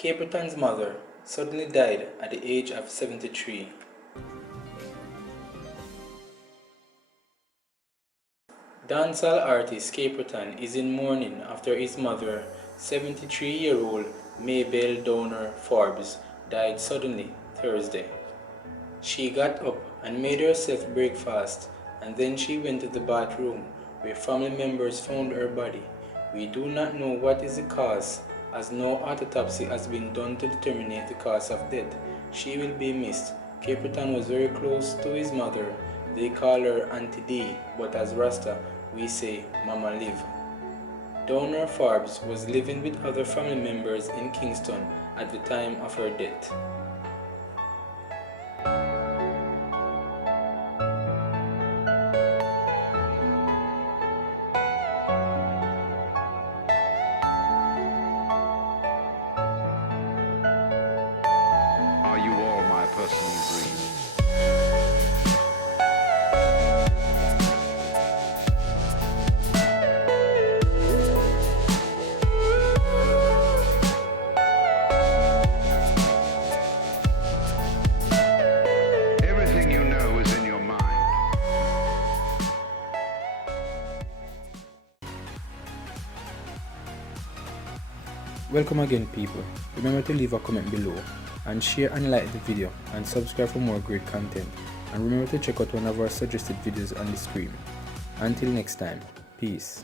Capleton's mother suddenly died at the age of 73. Dancehall artist Capleton is in mourning after his mother, 73-year-old Mabel Downer-Forbes, died suddenly Thursday. She got up and made herself breakfast, and then she went to the bathroom where family members found her body. We do not know what is the cause, as no autopsy has been done to determine the cause of death. She will be missed. Capleton was very close to his mother. They call her Auntie D, but as Rasta, we say Mama Liv. Downer-Forbes was living with other family members in Kingston at the time of her death. Are you all my personal dreams? Everything you know is in your mind. Welcome again, people. Remember to leave a comment below and share and like the video and subscribe for more great content, and remember to check out one of our suggested videos on the screen. Until next time, peace.